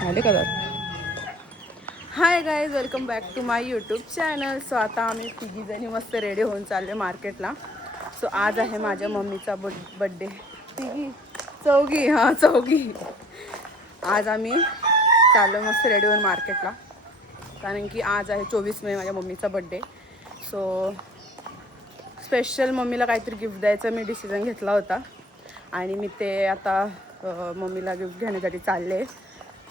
आले का? Hi guys, welcome back to my YouTube channel. So आता आम्ही तिघीजणी मस्त रेडी होऊन चालले मार्केटला. सो आज आहे माझ्या मम्मीचा बड्डे. चौघी. आज आम्ही चाललो मस्त रेडी होऊन मार्केटला, कारण की आज आहे 24 मे माझ्या मम्मीचा बड्डे. सो स्पेशल मम्मीला काहीतरी गिफ्ट द्यायचं मी डिसिजन घेतला होता आणि मी ते आता मम्मीला गिफ्ट घेण्यासाठी चालले.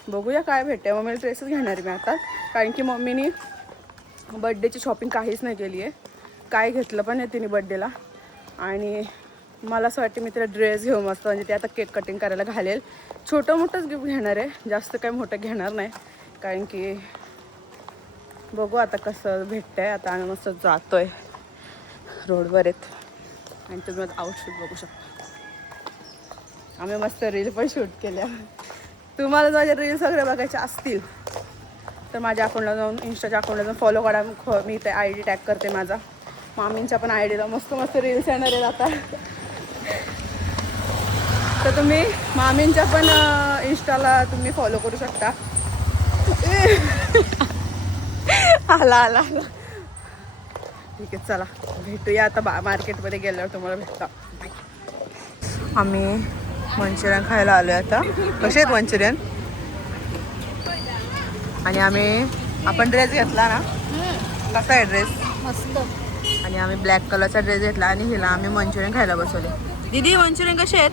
बघूया काय भेटते. मम्मीला ड्रेसच घेणार आहे मी आता, कारण की मम्मीने बड्डेची शॉपिंग काहीच नाही केली आहे. काय घेतलं पण नाही तिने बड्डेला. आणि मला असं वाटतं मी तिला ड्रेस घेऊ मस्त, म्हणजे ते आता केक कटिंग करायला घालेल. छोटं मोठंच गिफ्ट घेणार आहे, जास्त काही मोठं घेणार नाही, कारण की बघू आता कसं भेटतं आहे. आता आम्ही मस्त जातो आहे रोडवर आहेत आणि तुम्ही माझं आउटफिट बघू शकता. आम्ही मस्त रील पण शूट केल्या. तुम्हाला माझ्या रील्स वगैरे बघायच्या असतील तर माझ्या अकाउंटला जाऊन, इंस्टाच्या अकाउंटला जाऊन फॉलो करा. मी ते ID टॅग करते माझा. मामींच्या पण IDला मस्त मस्त रील्स येणार आहेत आता. तर तुम्ही मामींच्या पण इंस्टाला तुम्ही फॉलो करू शकता. आला ठीक आहे, चला भेटूया आता मार्केटमध्ये गेल्यावर तुम्हाला भेटता. आम्ही मंचुरियन खायला आलो आहे आता. कसे आहेत मंचुरियन? आणि आपण ड्रेस घेतला ना, कसा आहे ड्रेस? मस्त. आणि आम्ही ब्लॅक कलरचा ड्रेस घेतला आणि हिला आम्ही मंचुरियन खायला बसवले. दीदी मंचुरियन कसे आहेत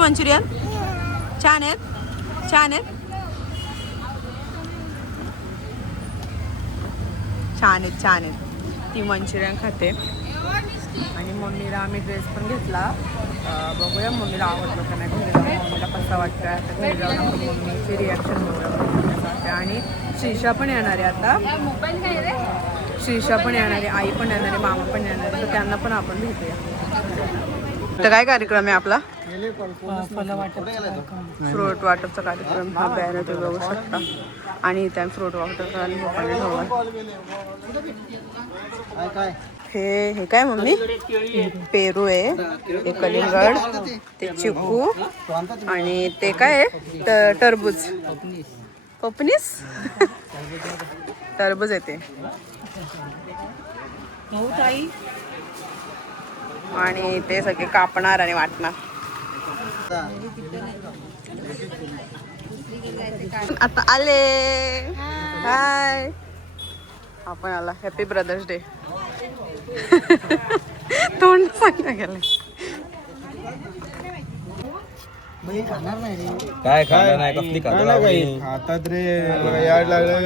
मंचुरियन? छान आहेत. ती मंचुरियन खाते आणि मम्मीला आम्ही ड्रेस पण घेतला. बघूया मम्मीला आवडलं का नाही, घरी जाऊन मम्मीला कसा वाटतं. आता घरी जाऊन आपण मम्मीची रिॲक्शन बघूया. आणि श्रीषा पण येणार आहे आता. श्रीषा पण येणार आहे, आई पण येणार आहे, मामा पण येणार आहे. तर त्यांना पण आपण भेटूया. तर काय कार्यक्रम आहे आपला? फ्रूट वाटपचा कार्यक्रम. हा बॅनर तुम्ही बघू शकता. आणि त्या फ्रूट वाटपचा आणि मोबाईल ठेवा. हे काय मम्मी? पेरू आहे, हे कलिंगड, ते चिकू आणि ते काय आहे? टरबूज. पपनीस. टरबूज आहे ते. आणि ते सगळे कापणार आणि वाटणार. आता आले. हाय, आपण आला. Happy brothers day. तोंड सांगा गेलं. काय खाणार नाही, कसली हातात रे याड लागलं.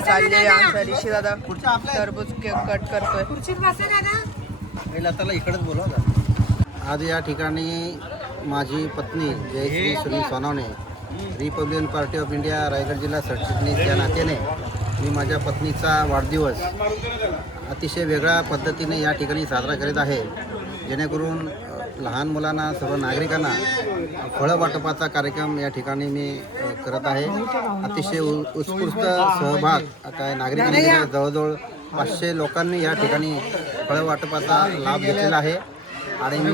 चालले आमचा ऋषी दादा टरबूज कट करतोय. इकडेच बोलवा. आज या ठिकाणी माझी पत्नी Jayashree Sunil Sonawane, Republican Party of India Raigad जिल्हा सरचिटणीस या नात्याने मी माझ्या पत्नीचा वाढदिवस अतिशय वेगळ्या पद्धतीने या ठिकाणी साजरा करीत आहे. जेणेकरून लहान मुलांना, सर्व नागरिकांना फळं वाटपाचा कार्यक्रम या ठिकाणी मी करत आहे. अतिशय उत्स्फूर्त सहभाग काय नागरिकांनी जवळजवळ 500 लोकांनी या ठिकाणी फळं वाटपाचा लाभ घेतलेला आहे. आणि मी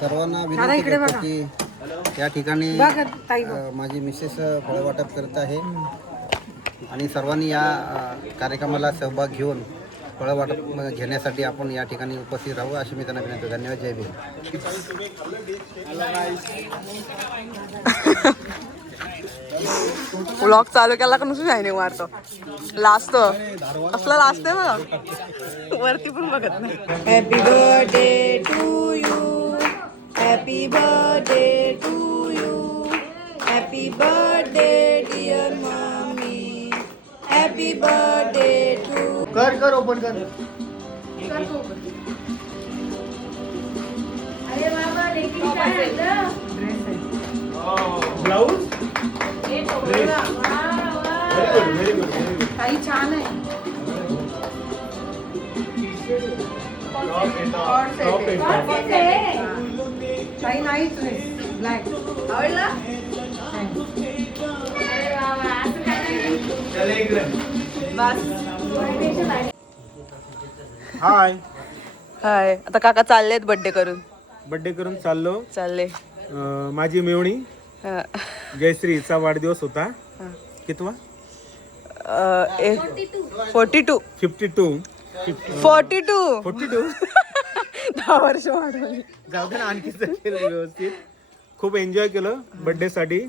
सर्वांना विनंती करतो की या ठिकाणी माझी मिसेस फळं वाटप करत आहे आणि सर्वांनी या कार्यक्रमाला सहभाग घेऊन फळं वाटप घेण्यासाठी आपण या ठिकाणी उपस्थित राहू अशी मी त्यांना विनंती. धन्यवाद. जय भीम. व्लॉग चालू केला का नुसतं शायनिंग मारतो. लास्ट असला लास्ट आहे बघा, वरती पण बघत नाही. Happy birthday to you, happy birthday to you, happy birthday dear mummy, happy birthday to. कर ओपन कर. ब्लाऊज काही छान आहे. काही नाही ब्लॅक आवडला. बस हाय. हाय. आता काका चाललेत बर्थडे करून. बर्थडे करून चाललो. चालले. माझी मेवणी हा. जयश्रीचा वाढदिवस होता. हा. कितवा? 42. 52. 42. 42. 10 वर्ष वाढवली. जाऊ दे ना, आणखी केलं व्यवस्थित. खूप एन्जॉय केलं बर्थडे साठी.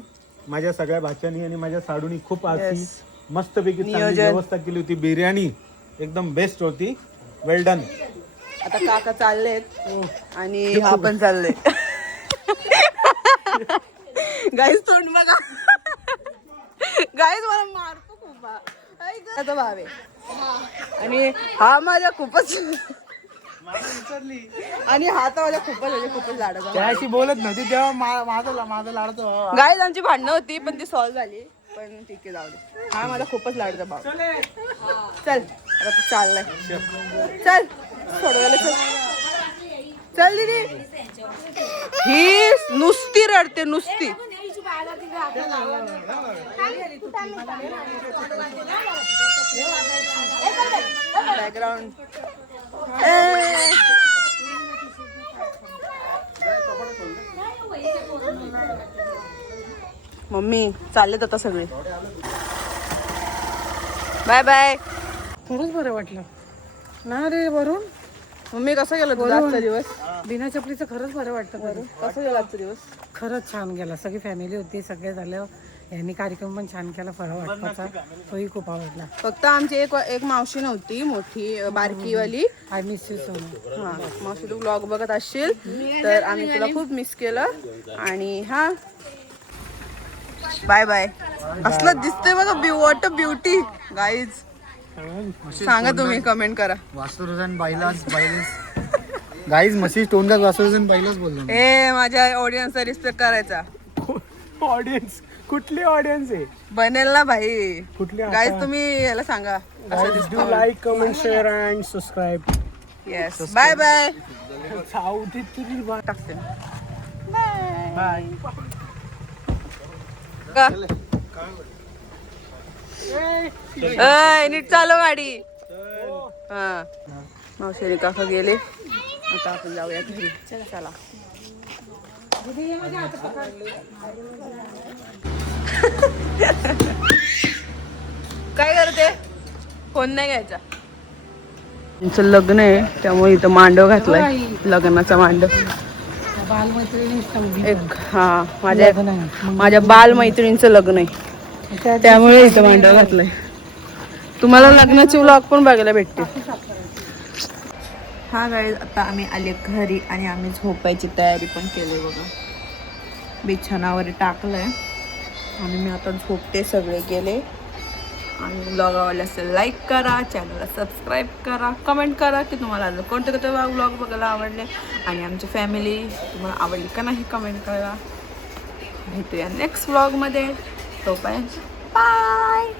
माझ्या सगळ्या भाच्यांनी आणि माझ्या साडूनी खूप अशी मस्तपैकी चांगली व्यवस्था केली होती. बिर्याणी एकदम बेस्ट होती. वेल डन. आता काका चाललेत आणि हा पण चालले. गाईस तोंड बघा. गाईस मला मारतो खूप. आता भाव आहे आणि हा माझ्या खूपच आणि हा तर माझ्या खूपच लाडाचा. त्याशी बोलत नव्हती तेव्हा माझा लाडतो. गाईस आमची भांडणं होती पण ती सॉल्व्ह झाली. पण ठीक आहे, जाऊ दे. हा माझा खूपच लाडचा भाव. चल आता तू चाललाय. चल सोडवायला चल. चल दीदी. ही नुसती रडते नुसती. बॅकग्राऊंड. मम्मी चाललेत आता सगळे. Bye bye. खरंच बरं वाटलं ना रे वरून. मम्मी कसं गेलं तुझा आजचा दिवस? बिना चपलीचं खरंच बरं वाटतं बरं. कसं गेला आजचा दिवस? खरंच छान गेला. सगळी फॅमिली होती, सगळे झालं. यांनी कार्यक्रम पण छान केला फळा वाटपाचा. तोही खूप आवडला. फक्त आमची एक मावशी नव्हती, मोठी बारकीवाली. I miss you so much. हा मावशी, तू ब्लॉग बघत असशील तर आम्ही तुला खूप मिस केलं. आणि हा बाय बाय. असलं दिसतंय बघा. What a beauty guys. सांगा तुम्ही, कमेंट करा. वासुरुजन बाईलाच गाईज म्हशी तोंडात वासुरुजन बाईलाच बोललो. ए माझ्या ऑडियन्सचा रिस्पेक्ट करायचा. ऑडियन्स कुठली ऑडियन्स आहे? बनेल ना भाई. कुठली? गाईज तुम्ही याला सांगा. Do like, comment, share and subscribe. Yes. Bye bye. टाकते. बाय. का नीट चालव गाडी. हा मावशी काका गेले. आता आपण जाऊया घरी. चला. काय करते? फोन नाही घ्यायचा. तुमचं लग्न आहे त्यामुळे इथं मांडव घातलाय. लग्नाचा मांडव. हा माझ्या बालमैत्रिणीचं लग्न आहे त्यामुळे इथं मांडव घातलंय. तुम्हाला लग्नाचे व्लॉग पण बघायला भेटते. हा गाईज आता आम्ही आले घरी आणि आम्ही झोपायची तयारी पण केली बघा. बिछाणावर टाकलंय आणि मी आता झोपते. सगळे गेले. आणि व्लॉग आवडला असेल लाईक करा, चॅनलला सबस्क्राईब करा, कमेंट करा की तुम्हाला अजून कोणते व्लॉग बघायला आवडले आणि आमची फॅमिली तुम्हाला आवडली का नाही कमेंट करा. भेटूया नेक्स्ट व्लॉगमध्ये. तोपर्यंत बाय.